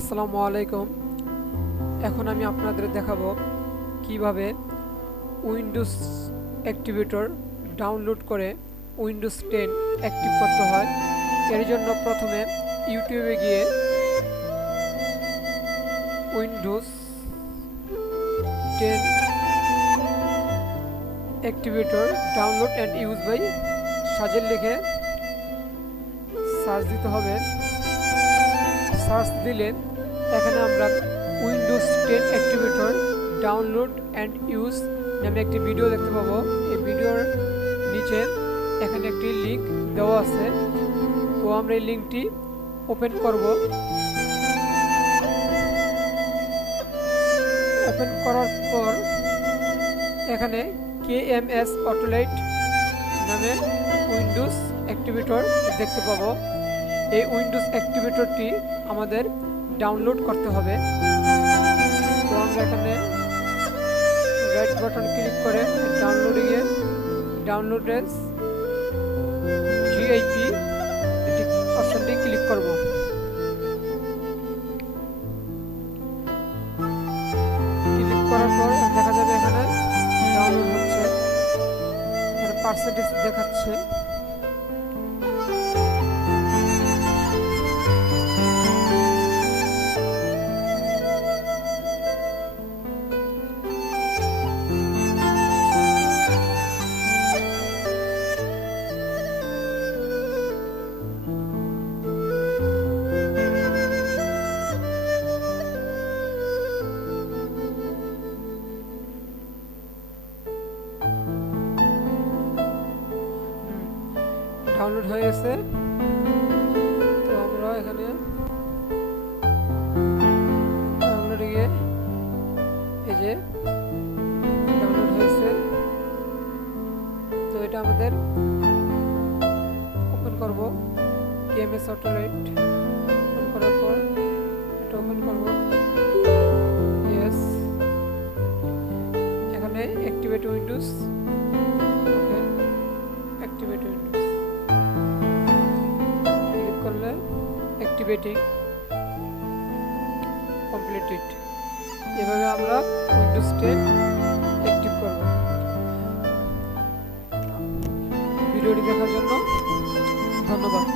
আসসালামু আলাইকুম। এখন আমি আপনাদের দেখাবো কিভাবে উইন্ডোজ অ্যাক্টিভেটর ডাউনলোড করে উইন্ডোজ 10 অ্যাক্টিভ করতে হয়। এর জন্য প্রথমে ইউটিউবে গিয়ে Windows 10 activator download and use by সাজেল লিখে সার্চ দিতে হবে। সার্চ দিলে এখানে আমরা Windows 10 activator download and use নামে একটি ভিডিও দেখতে পাবো। এই ভিডিওর নিচে এখানে একটি লিঙ্ক দেওয়া আছে, তো আমরা এই লিঙ্কটি ওপেন করব। ওপেন করার পর এখানে KMS অটোলাইট নামে উইন্ডোজ অ্যাক্টিভেটর দেখতে পাবো। এই উইন্ডোজ অ্যাক্টিভেটরটি আমাদের ডাউনলোড করতে হবে। তো আমরা এখানে রাইট বাটন ক্লিক করে ডাউনলোডের GIP এটি অপশনটি ক্লিক করব। ক্লিক করার পর দেখা যাবে এখানে ডাউনলোড হচ্ছে, পার্সেন্টেজ দেখাচ্ছে। ডাউনলোড হয়ে গেছে। তো আমরা এখানে ডাউনলোডে গিয়ে এই যে ডাউনলোড হয়েছে, তো এটা আমাদের ওপেন করব। KMS অটোলাইট ওপেন করার পর এটা ওপেন করব। ইয়েস, এখানে অ্যাক্টিভেট উইন্ডোজ, ওকে অ্যাক্টিভেট উইন্ডোজ অ্যাক্টিভেটিং কমপ্লিটেড। এভাবে আমরা উইন্ডোজ 10 অ্যাক্টিভ করব। ভিডিওটি দেখার জন্য ধন্যবাদ।